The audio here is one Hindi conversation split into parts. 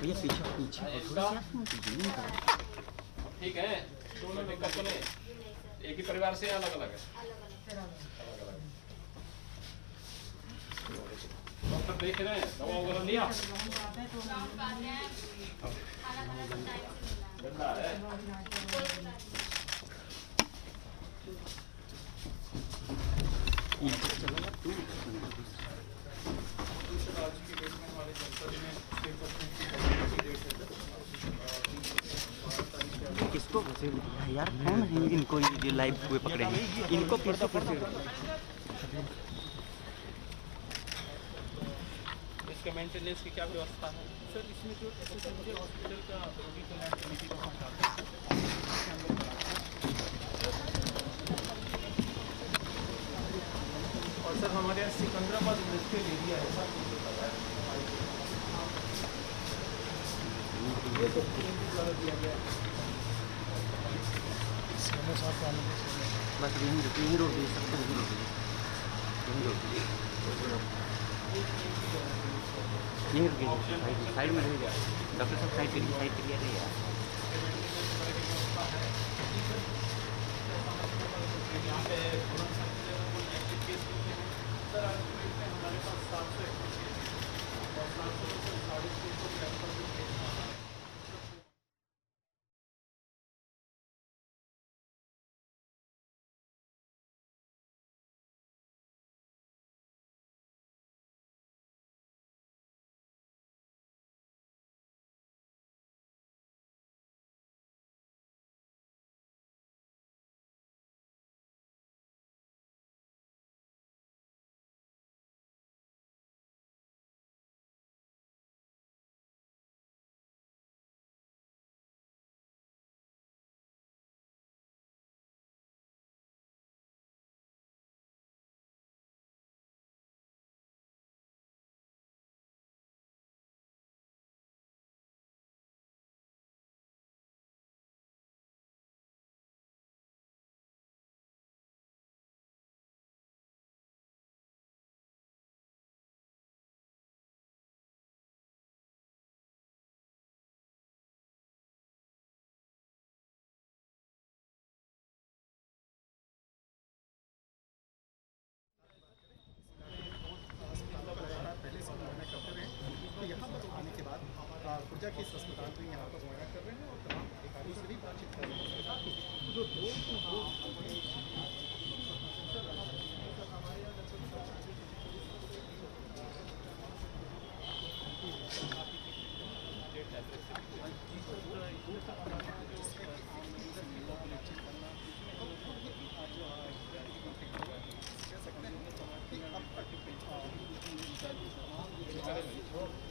भैया पीछे पीछे ठीक है, दोनों दिक्कत तो नहीं, एक ही परिवार से अलग अलग है। डॉक्टर देख रहे हैं, दवा वगैरह लिया किसको यार कौन है इनको ये लाइव हुए पकड़े हैं इनको फिर से इसके मेंटेनेंस की क्या व्यवस्था है सर? इसमें जो एसएसएमसी हॉस्पिटल का रोगी कल्याण समिति का फंड आता है और सर हमारे यहाँ सिकंदराबाद इंडस्ट्रियल एरिया है सर, दिया गया है बस यहीं रोक दी सबको यहीं रोक दी यहीं रुकिए साइड में रहेगा डॉक्टर साहब साइड करिए अरे यार यहाँ पे सर आज हमारे पास 700 और 700 ऊर्जा के इस अस्पताल में यहाँ पर मुआयना कर रहे हैं और तमाम अधिकारियों से भी बातचीत कर रहे हैं जो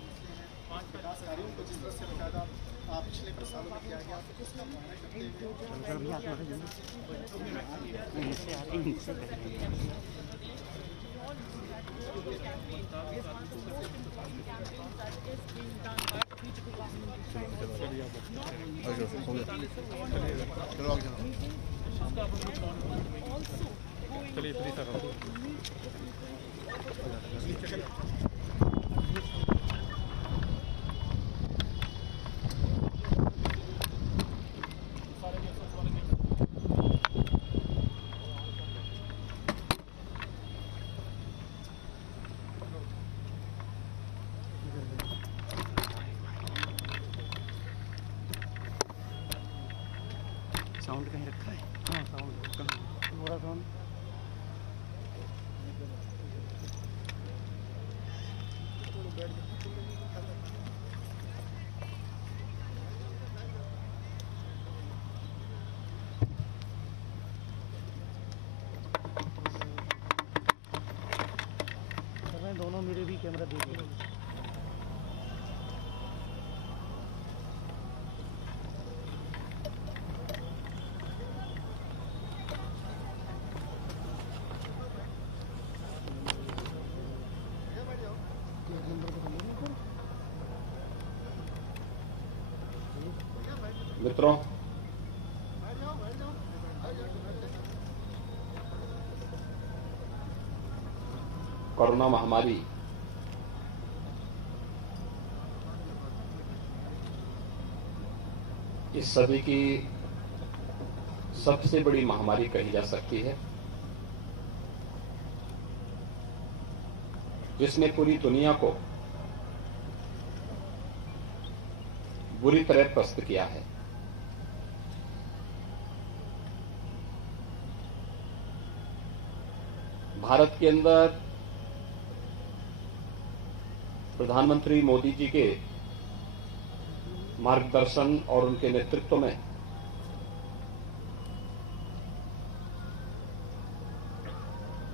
कार्यों को जिस तरह से बकायदा पिछले कुछ सालों में किया गया तो उसका मुआयना करते चलिए साउंड कहीं रखा है? हाँ साउंड थोड़ा साउंड दोनों मेरे भी कैमरा दे दिए। मित्रों, कोरोना महामारी इस सदी की सबसे बड़ी महामारी कही जा सकती है, जिसने पूरी दुनिया को बुरी तरह त्रस्त किया है। भारत के अंदर प्रधानमंत्री मोदी जी के मार्गदर्शन और उनके नेतृत्व में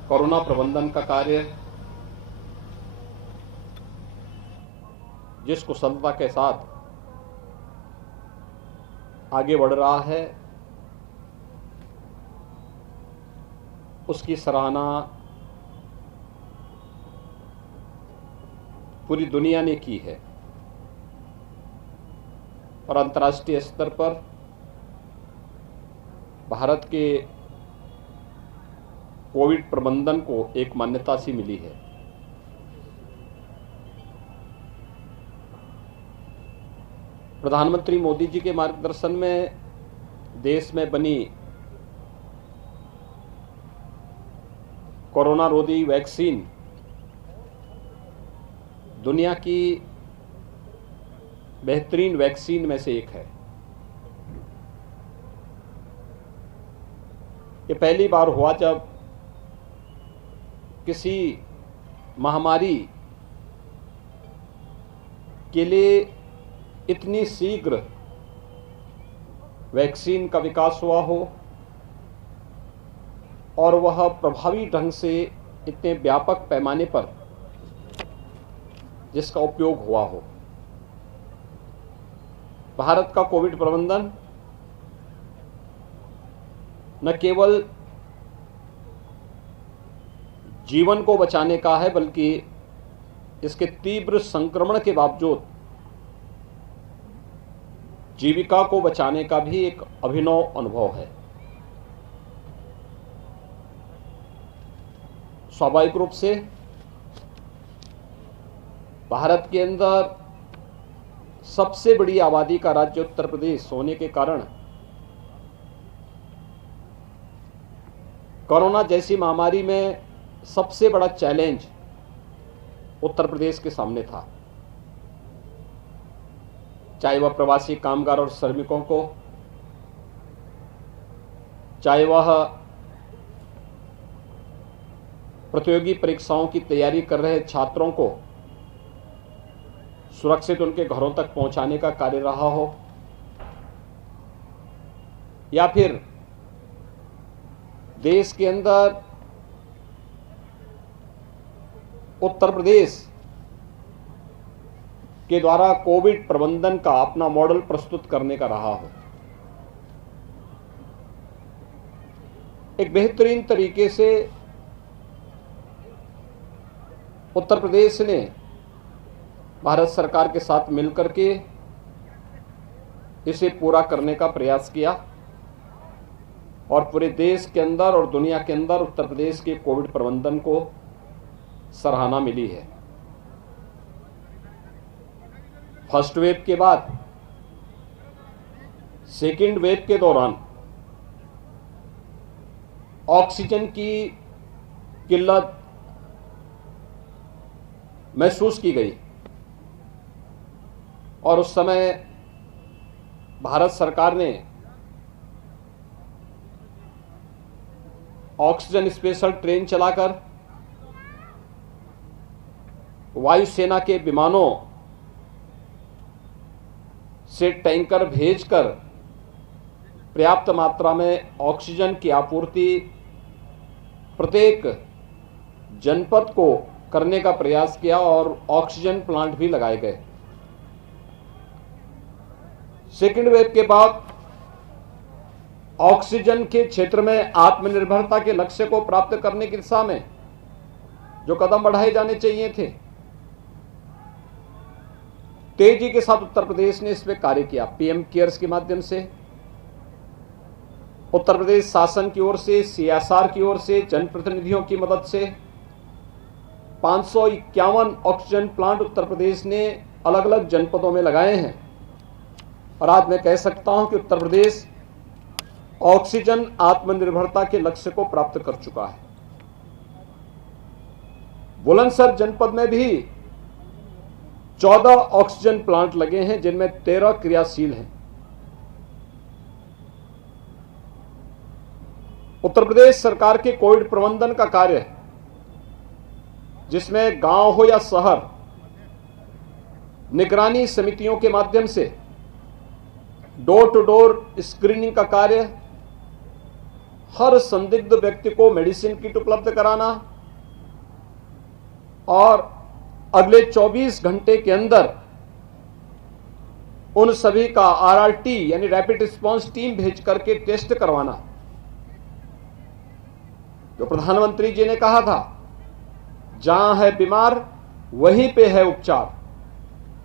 कोरोना प्रबंधन का कार्य जिस कुशलता के साथ आगे बढ़ रहा है, उसकी सराहना पूरी दुनिया ने की है और अंतर्राष्ट्रीय स्तर पर भारत के कोविड प्रबंधन को एक मान्यता सी मिली है। प्रधानमंत्री मोदी जी के मार्गदर्शन में देश में बनी कोरोना रोधी वैक्सीन दुनिया की बेहतरीन वैक्सीन में से एक है। ये पहली बार हुआ जब किसी महामारी के लिए इतनी शीघ्र वैक्सीन का विकास हुआ हो और वह प्रभावी ढंग से इतने व्यापक पैमाने पर जिसका उपयोग हुआ हो। भारत का कोविड प्रबंधन न केवल जीवन को बचाने का है, बल्कि इसके तीव्र संक्रमण के बावजूद जीविका को बचाने का भी एक अभिनव अनुभव है। स्वाभाविक रूप से भारत के अंदर सबसे बड़ी आबादी का राज्य उत्तर प्रदेश होने के कारण कोरोना जैसी महामारी में सबसे बड़ा चैलेंज उत्तर प्रदेश के सामने था। चाहे वह प्रवासी कामगार और श्रमिकों को, चाहे वह प्रतियोगी परीक्षाओं की तैयारी कर रहे छात्रों को सुरक्षित उनके घरों तक पहुंचाने का कार्य रहा हो, या फिर देश के अंदर उत्तर प्रदेश के द्वारा कोविड प्रबंधन का अपना मॉडल प्रस्तुत करने का रहा हो। एक बेहतरीन तरीके से उत्तर प्रदेश ने भारत सरकार के साथ मिलकर के इसे पूरा करने का प्रयास किया और पूरे देश के अंदर और दुनिया के अंदर उत्तर प्रदेश के कोविड प्रबंधन को सराहना मिली है। फर्स्ट वेव के बाद सेकेंड वेव के दौरान ऑक्सीजन की किल्लत महसूस की गई और उस समय भारत सरकार ने ऑक्सीजन स्पेशल ट्रेन चलाकर वायुसेना के विमानों से टैंकर भेजकर पर्याप्त मात्रा में ऑक्सीजन की आपूर्ति प्रत्येक जनपद को करने का प्रयास किया और ऑक्सीजन प्लांट भी लगाए गए। सेकेंड वेव के बाद ऑक्सीजन के क्षेत्र में आत्मनिर्भरता के लक्ष्य को प्राप्त करने की दिशा में जो कदम बढ़ाए जाने चाहिए थे तेजी के साथ उत्तर प्रदेश ने इस पे कार्य किया। पीएम केयर्स के माध्यम से, उत्तर प्रदेश शासन की ओर से, सीएसआर की ओर से, जनप्रतिनिधियों की मदद से 551 ऑक्सीजन प्लांट उत्तर प्रदेश ने अलग अलग जनपदों में लगाए हैं। और आज मैं कह सकता हूं कि उत्तर प्रदेश ऑक्सीजन आत्मनिर्भरता के लक्ष्य को प्राप्त कर चुका है। बुलंदशहर जनपद में भी 14 ऑक्सीजन प्लांट लगे हैं, जिनमें 13 क्रियाशील हैं। उत्तर प्रदेश सरकार के कोविड प्रबंधन का कार्य है, जिसमें गांव हो या शहर, निगरानी समितियों के माध्यम से डोर टू डोर स्क्रीनिंग का कार्य, हर संदिग्ध व्यक्ति को मेडिसिन किट उपलब्ध कराना और अगले 24 घंटे के अंदर उन सभी का आरआरटी यानी रैपिड रिस्पांस टीम भेज करके टेस्ट करवाना। जो प्रधानमंत्री जी ने कहा था, जहां है बीमार वहीं पे है उपचार,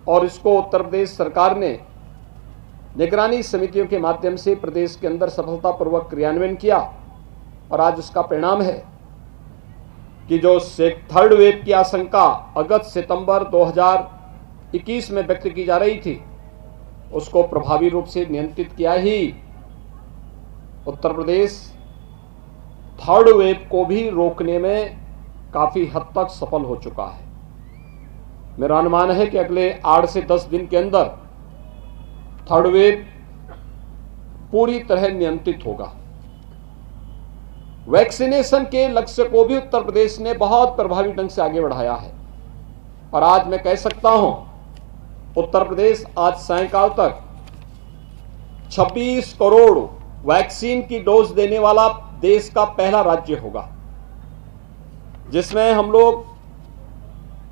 और इसको उत्तर प्रदेश सरकार ने निगरानी समितियों के माध्यम से प्रदेश के अंदर सफलतापूर्वक क्रियान्वयन किया। और आज उसका परिणाम है कि जो थर्ड वेव की आशंका अगस्त सितंबर 2021 में व्यक्त की जा रही थी, उसको प्रभावी रूप से नियंत्रित किया ही उत्तर प्रदेश थर्ड वेव को भी रोकने में काफी हद तक सफल हो चुका है। मेरा अनुमान है कि अगले 8 से 10 दिन के अंदर थर्ड वेव पूरी तरह नियंत्रित होगा। वैक्सीनेशन के लक्ष्य को भी उत्तर प्रदेश ने बहुत प्रभावी ढंग से आगे बढ़ाया है। और आज मैं कह सकता हूं, उत्तर प्रदेश आज सायंकाल तक 26 करोड़ वैक्सीन की डोज देने वाला देश का पहला राज्य होगा, जिसमें हम लोग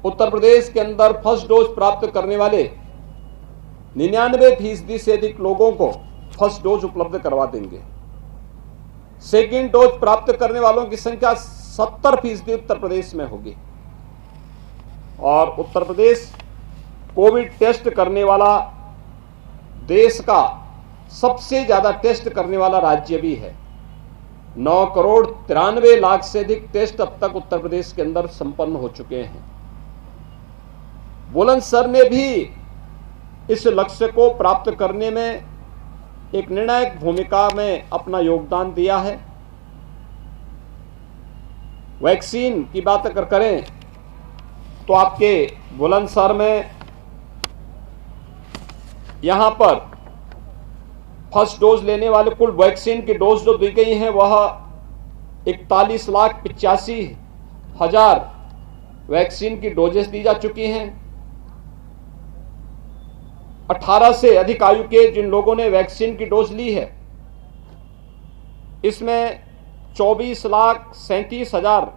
उत्तर प्रदेश के अंदर फर्स्ट डोज प्राप्त करने वाले 99% से अधिक लोगों को फर्स्ट डोज उपलब्ध करवा देंगे। सेकेंड डोज प्राप्त करने वालों की संख्या 70% उत्तर प्रदेश में होगी। और उत्तर प्रदेश कोविड टेस्ट करने वाला देश का सबसे ज्यादा टेस्ट करने वाला राज्य भी है। 9 करोड़ 93 लाख से अधिक टेस्ट अब तक उत्तर प्रदेश के अंदर संपन्न हो चुके हैं। बुलंदशहर ने भी इस लक्ष्य को प्राप्त करने में एक निर्णायक भूमिका में अपना योगदान दिया है। वैक्सीन की बात अगर करें तो आपके बुलंदशहर में यहां पर फर्स्ट डोज लेने वाले कुल वैक्सीन की डोज जो दी गई हैं वह 41,85,000 वैक्सीन की डोजेस दी जा चुकी हैं। 18 से अधिक आयु के जिन लोगों ने वैक्सीन की डोज ली है, इसमें 24,37,000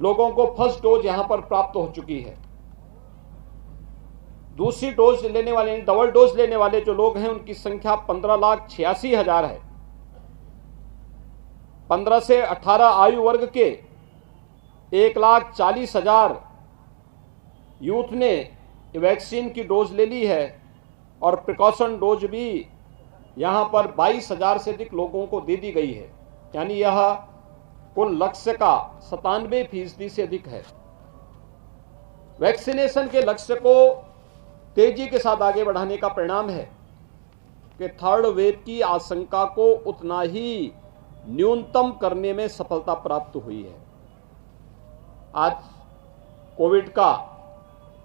लोगों को फर्स्ट डोज यहां पर प्राप्त हो चुकी है। दूसरी डोज लेने वाले, डबल डोज लेने वाले जो लोग हैं, उनकी संख्या 15,86,000 है। 15 से 18 आयु वर्ग के 1,40,000 यूथ ने वैक्सीन की डोज ले ली है। और प्रिकॉशन डोज भी यहां पर 22,000 से अधिक लोगों को दे दी गई है। यानी यह कुल लक्ष्य का 97% से अधिक है। वैक्सीनेशन के लक्ष्य को तेजी के साथ आगे बढ़ाने का परिणाम है कि थर्ड वेव की आशंका को उतना ही न्यूनतम करने में सफलता प्राप्त हुई है। आज कोविड का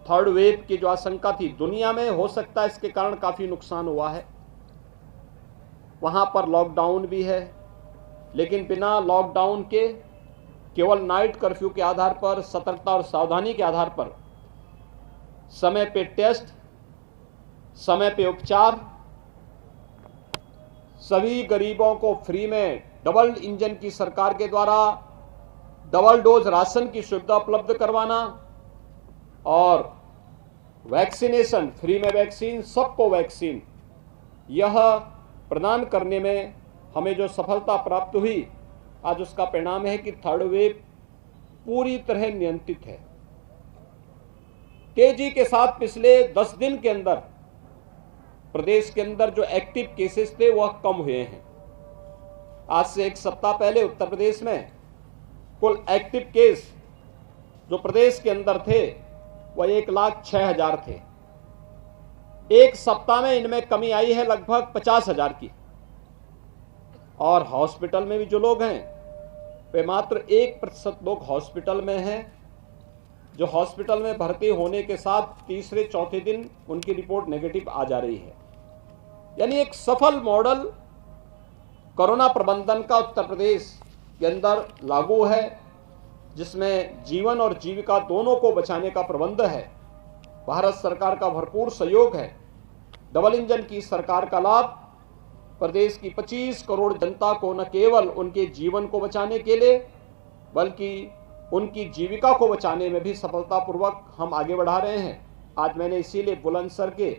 थर्ड वेव की जो आशंका थी दुनिया में, हो सकता है इसके कारण काफी नुकसान हुआ है। वहां पर लॉकडाउन भी है, लेकिन बिना लॉकडाउन के केवल नाइट कर्फ्यू के आधार पर, सतर्कता और सावधानी के आधार पर समय पे टेस्ट, समय पे उपचार, सभी गरीबों को फ्री में डबल इंजन की सरकार के द्वारा डबल डोज राशन की सुविधा उपलब्ध करवाना और वैक्सीनेशन, फ्री में वैक्सीन, सबको वैक्सीन, यह प्रदान करने में हमें जो सफलता प्राप्त हुई, आज उसका परिणाम है कि थर्ड वेव पूरी तरह नियंत्रित है। तेजी के साथ पिछले 10 दिन के अंदर प्रदेश के अंदर जो एक्टिव केसेस थे वह कम हुए हैं। आज से एक सप्ताह पहले उत्तर प्रदेश में कुल एक्टिव केस जो प्रदेश के अंदर थे वह 1,06,000 थे। एक सप्ताह में इनमें कमी आई है लगभग 50,000 की। और हॉस्पिटल में भी जो लोग हैं वे मात्र 1% लोग हॉस्पिटल में हैं, जो हॉस्पिटल में भर्ती होने के साथ तीसरे चौथे दिन उनकी रिपोर्ट नेगेटिव आ जा रही है। यानी एक सफल मॉडल कोरोना प्रबंधन का उत्तर प्रदेश के अंदर लागू है, जिसमें जीवन और जीविका दोनों को बचाने का प्रबंध है। भारत सरकार का भरपूर सहयोग है। डबल इंजन की सरकार का लाभ प्रदेश की 25 करोड़ जनता को न केवल उनके जीवन को बचाने के लिए बल्कि उनकी जीविका को बचाने में भी सफलतापूर्वक हम आगे बढ़ा रहे हैं। आज मैंने इसीलिए बुलंदशहर के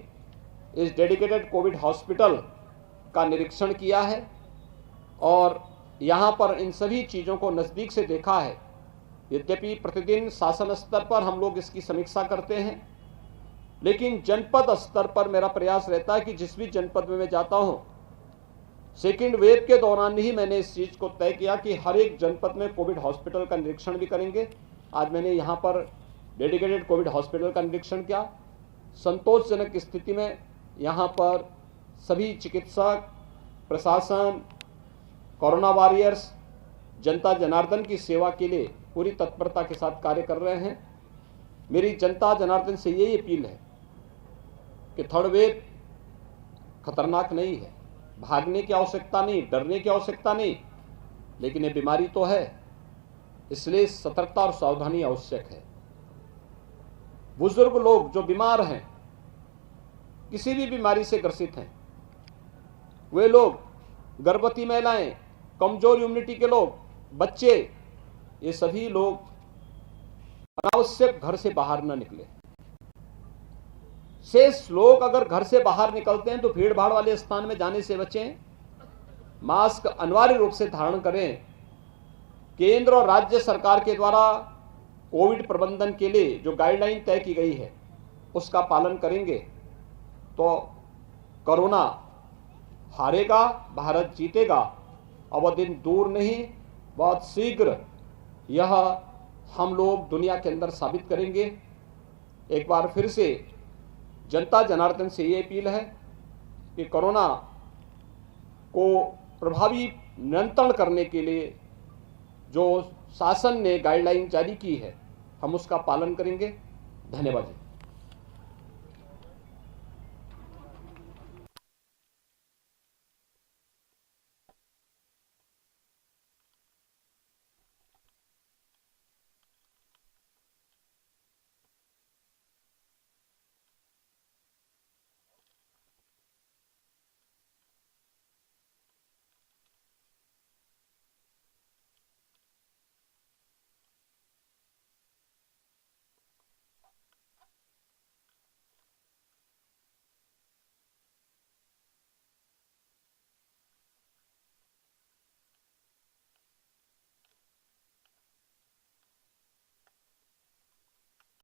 इस डेडिकेटेड कोविड हॉस्पिटल का निरीक्षण किया है और यहाँ पर इन सभी चीज़ों को नज़दीक से देखा है। यद्यपि प्रतिदिन शासन स्तर पर हम लोग इसकी समीक्षा करते हैं, लेकिन जनपद स्तर पर मेरा प्रयास रहता है कि जिस भी जनपद में मैं जाता हूँ, सेकेंड वेव के दौरान ही मैंने इस चीज़ को तय किया कि हर एक जनपद में कोविड हॉस्पिटल का निरीक्षण भी करेंगे। आज मैंने यहाँ पर डेडिकेटेड कोविड हॉस्पिटल का निरीक्षण किया। संतोषजनक स्थिति में यहाँ पर सभी चिकित्सक, प्रशासन, कोरोना वॉरियर्स जनता जनार्दन की सेवा के लिए पूरी तत्परता के साथ कार्य कर रहे हैं। मेरी जनता जनार्दन से यही अपील है कि थर्ड वेव खतरनाक नहीं है, भागने की आवश्यकता नहीं, डरने की आवश्यकता नहीं, लेकिन ये बीमारी तो है, इसलिए सतर्कता और सावधानी आवश्यक है। बुजुर्ग लोग जो बीमार हैं, किसी भी बीमारी से ग्रसित हैं, वे लोग, गर्भवती महिलाएं, कमजोर इम्यूनिटी के लोग, बच्चे, ये सभी लोग अनावश्यक घर से बाहर न निकले। शेष लोग अगर घर से बाहर निकलते हैं तो भीड़ भाड़ वाले स्थान में जाने से बचें। मास्क अनिवार्य रूप से धारण करें। केंद्र और राज्य सरकार के द्वारा कोविड प्रबंधन के लिए जो गाइडलाइन तय की गई है उसका पालन करेंगे तो कोरोना हारेगा, भारत जीतेगा। और वह दिन दूर नहीं, बहुत शीघ्र यह हम लोग दुनिया के अंदर साबित करेंगे। एक बार फिर से जनता जनार्दन से ये अपील है कि कोरोना को प्रभावी नियंत्रण करने के लिए जो शासन ने गाइडलाइन जारी की है हम उसका पालन करेंगे। धन्यवाद।